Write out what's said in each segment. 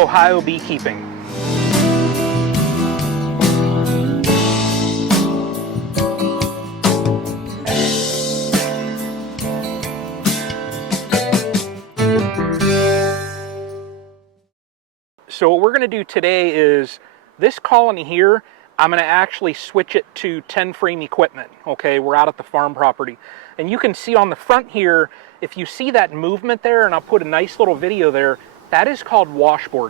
Ohio Beekeeping. So what we're going to do today is this colony here, I'm going to actually switch it to 10 frame equipment. Okay, we're out at the farm property. And you can see on the front here, if you see that movement there, and I'll put a nice little video there, that is called washboarding.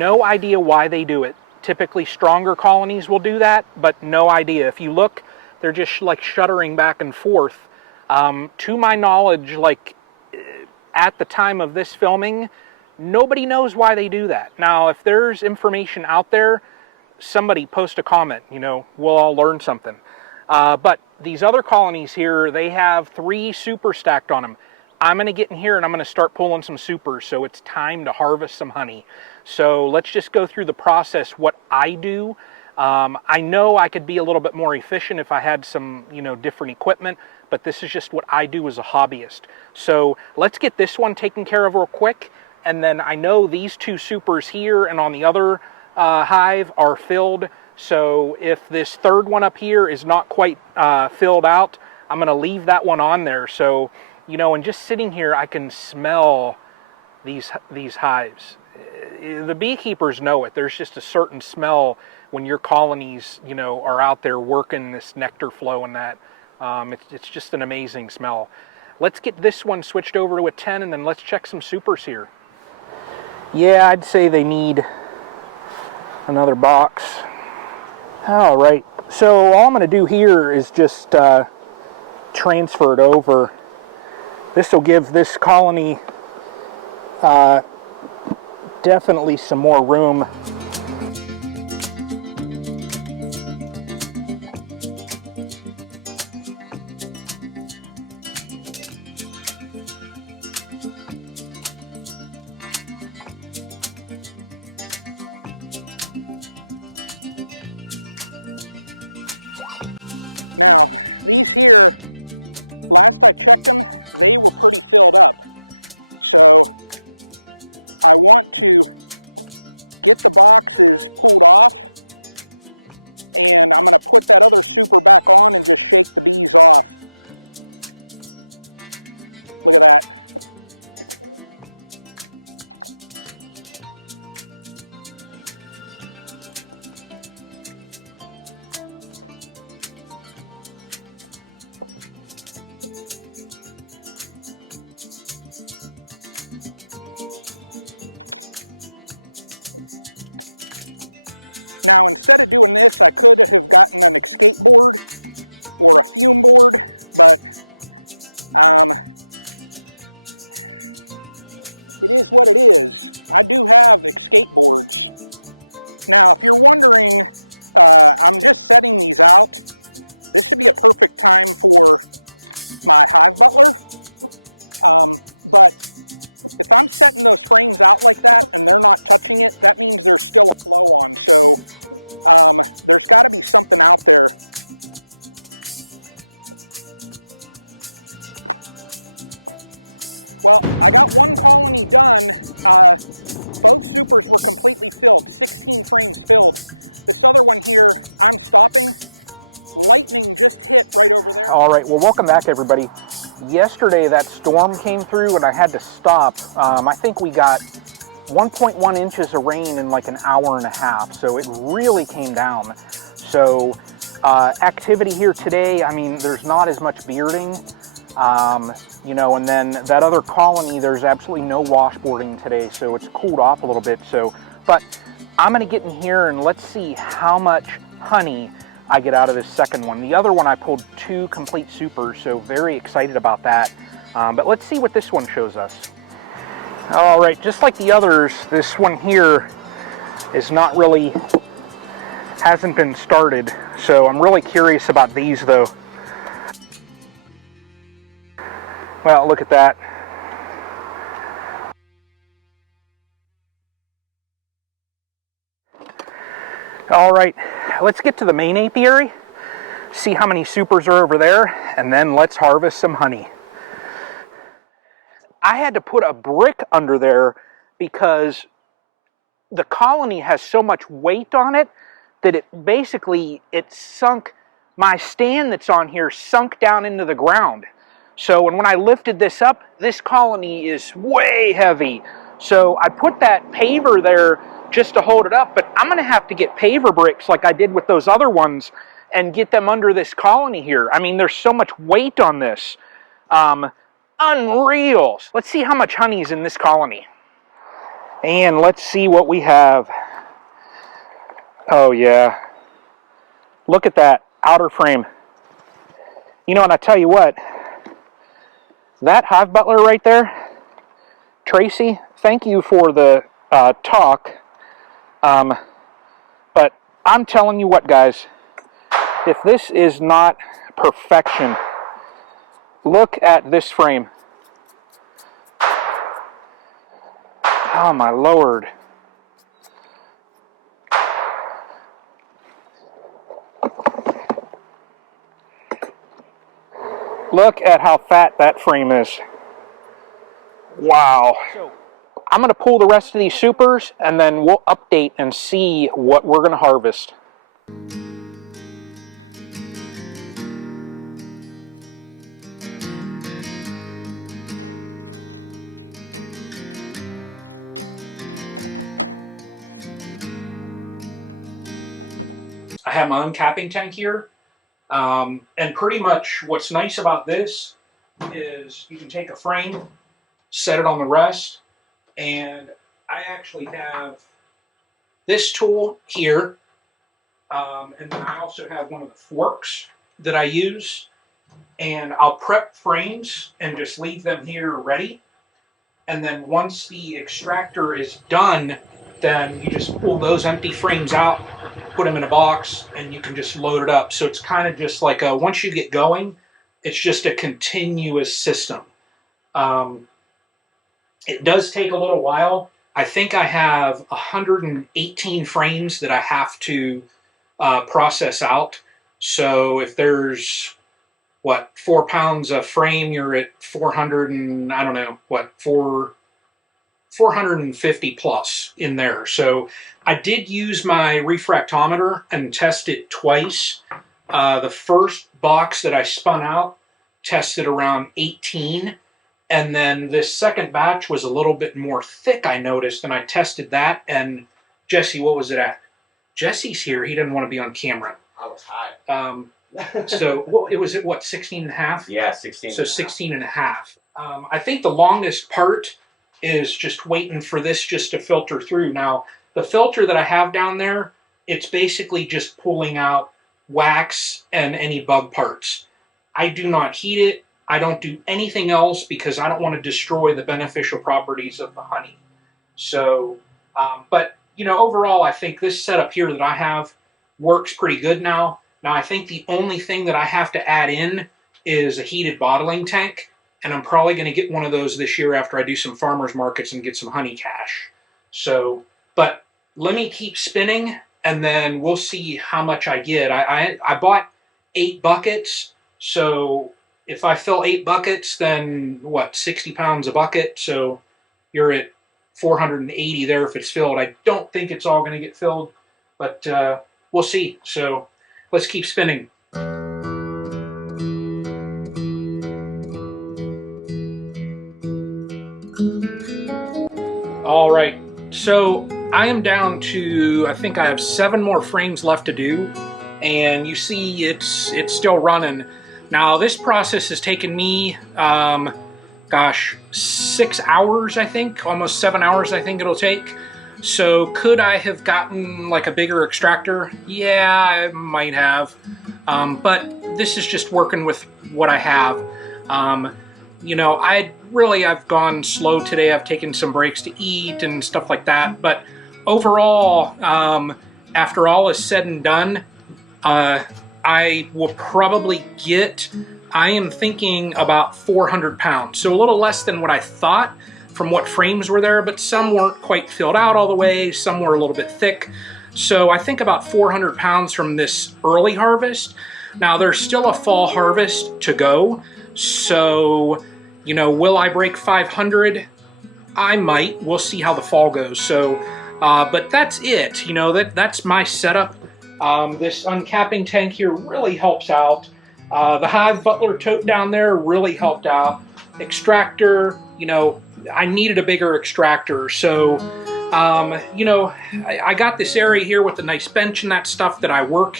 No idea why they do it. Typically stronger colonies will do that, but no idea. If you look, they're just like shuddering back and forth. To my knowledge, like at the time of this filming, nobody knows why they do that. Now, if there's information out there, somebody post a comment, you know, we'll all learn something. But these other colonies here, they have 3 super stacked on them. I'm going to get in here and I'm going to start pulling some supers, so it's time to harvest some honey. So let's just go through the process, what I do. I know I could be a little bit more efficient if I had some, you know, different equipment, but this is just what I do as a hobbyist. So let's get this one taken care of real quick, and then I know these 2 supers here and on the other hive are filled. So if this third one up here is not quite filled out, I'm going to leave that one on there. So, you know, and just sitting here, I can smell these hives. The beekeepers know it. There's just a certain smell when your colonies, you know, are out there working this nectar flow and that. It's just an amazing smell. Let's get this one switched over to a 10, and then let's check some supers here. Yeah, I'd say they need another box. All right, so all I'm going to do here is just transfer it over. This will give this colony definitely some more room. Now, these here, last I checked them, they were pretty filled up. So I want to get the boxes pulled off, and I'm going to put that other super back on and just shake the bees off. Look at that. Now, instead of doing this, I could have gotten an escape board or a fume board, but it is what it is. I do have escape boards. Now, if you're wondering, I'm just setting these out. This should be a perfect time for my Hive Butler, but if I'm setting those frames out like that and they're not touching it, that means there's still a flow on. So there's got to be something out there. Well, I got one colony done. Both supers were completely filled, 16 frames filled. This other one here, I'm stopping. Lightning just hit right over there. All right, well, welcome back, everybody. Yesterday, that storm came through and I had to stop. I think we got 1.1 inches of rain in like an hour and a half, so it really came down. So activity here today, I mean, there's not as much bearding, you know, and then that other colony, there's absolutely no washboarding today, so it's cooled off a little bit. So, but I'm gonna get in here and let's see how much honey I get out of this second one. The other one I pulled 2 complete supers, so very excited about that. But let's see what this one shows us. All right, just like the others, this one here is not really, hasn't been started. So I'm really curious about these though. Well, look at that. All right, let's get to the main apiary, see how many supers are over there, and then let's harvest some honey. I had to put a brick under there because the colony has so much weight on it that it basically, it sunk, my stand that's on here sunk down into the ground. So when I lifted this up, this colony is way heavy. So I put that paver there just to hold it up, but I'm gonna have to get paver bricks like I did with those other ones and get them under this colony here. I mean, there's so much weight on this. Unreal. Let's see how much honey is in this colony. And let's see what we have. Oh yeah. Look at that outer frame. You know, and I tell you what, that Hive Butler right there, Tracy, thank you for the talk. But I'm telling you what, guys, if this is not perfection, look at this frame. Oh my Lord. Look at how fat that frame is. Wow. I'm going to pull the rest of these supers and then we'll update and see what we're going to harvest. I have my uncapping tank here. And pretty much what's nice about this is you can take a frame, set it on the rest, and I actually have this tool here, and then I also have one of the forks that I use, and I'll prep frames and just leave them here ready, and then once the extractor is done, then you just pull those empty frames out, put them in a box, and you can just load it up. So it's kind of just like once you get going, it's just a continuous system. It does take a little while. I think I have 118 frames that I have to process out. So if there's, what, 4 pounds a frame, you're at 400 and, I don't know, what, 450 plus in there. So I did use my refractometer and test it twice. The first box that I spun out tested around 18, and then this second batch was a little bit more thick, I noticed, and I tested that, and Jesse, what was it at? Jesse's here. He didn't want to be on camera. I was high. So well, it was at what, 16 and a half? Yeah, 16. So 16 and a half. I think the longest part is just waiting for this just to filter through. Now, the filter that I have down there, it's basically just pulling out wax and any bug parts. I do not heat it. I don't do anything else because I don't want to destroy the beneficial properties of the honey. So, but, you know, overall, I think this setup here that I have works pretty good now. Now, I think the only thing that I have to add in is a heated bottling tank, and I'm probably going to get one of those this year after I do some farmers markets and get some honey cash. So, but let me keep spinning, and then we'll see how much I get. I bought 8 buckets, so if I fill 8 buckets, then what, 60 pounds a bucket, so you're at 480 there if it's filled. I don't think it's all going to get filled, but we'll see. So let's keep spinning. All right, so I am down to, I think I have 7 more frames left to do, and you see it's still running. Now this process has taken me, gosh, 6 hours, I think, almost 7 hours I think it'll take. So could I have gotten like a bigger extractor? Yeah, I might have, but this is just working with what I have. You know, I've gone slow today. I've taken some breaks to eat and stuff like that. But overall, after all is said and done, I will probably get, I am thinking about 400 pounds. So a little less than what I thought from what frames were there, but some weren't quite filled out all the way. Some were a little bit thick. So I think about 400 pounds from this early harvest. Now there's still a fall harvest to go. So, you know, will I break 500? I might. We'll see how the fall goes. So But that's it. You know, that's my setup. This uncapping tank here really helps out. The Hive Butler tote down there really helped out. Extractor, you know, I needed a bigger extractor, so you know, I got this area here with a nice bench and that stuff that I work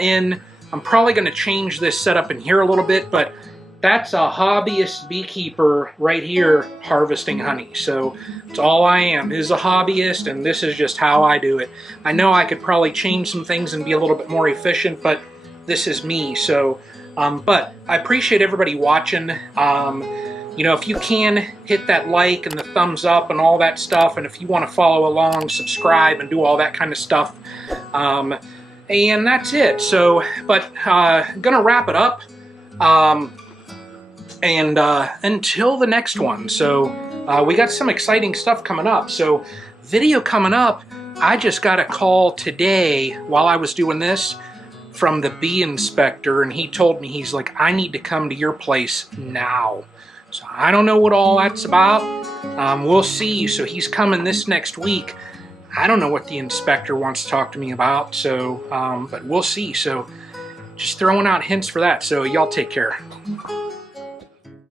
in. I'm probably going to change this setup in here a little bit, but that's a hobbyist beekeeper right here harvesting honey. So it's all I am, is a hobbyist, and this is just how I do it. I know I could probably change some things and be a little bit more efficient, but this is me. So, but I appreciate everybody watching. You know, if you can, hit that like and the thumbs up and all that stuff, and if you want to follow along, subscribe and do all that kind of stuff. And that's it. So, but gonna wrap it up. And until the next one. So we got some exciting stuff coming up. So video coming up, I just got a call today while I was doing this from the bee inspector, and he told me, he's like, I need to come to your place now. So I don't know what all that's about. We'll see. So he's coming this next week. I don't know what the inspector wants to talk to me about, so but we'll see. So just throwing out hints for that. So y'all take care.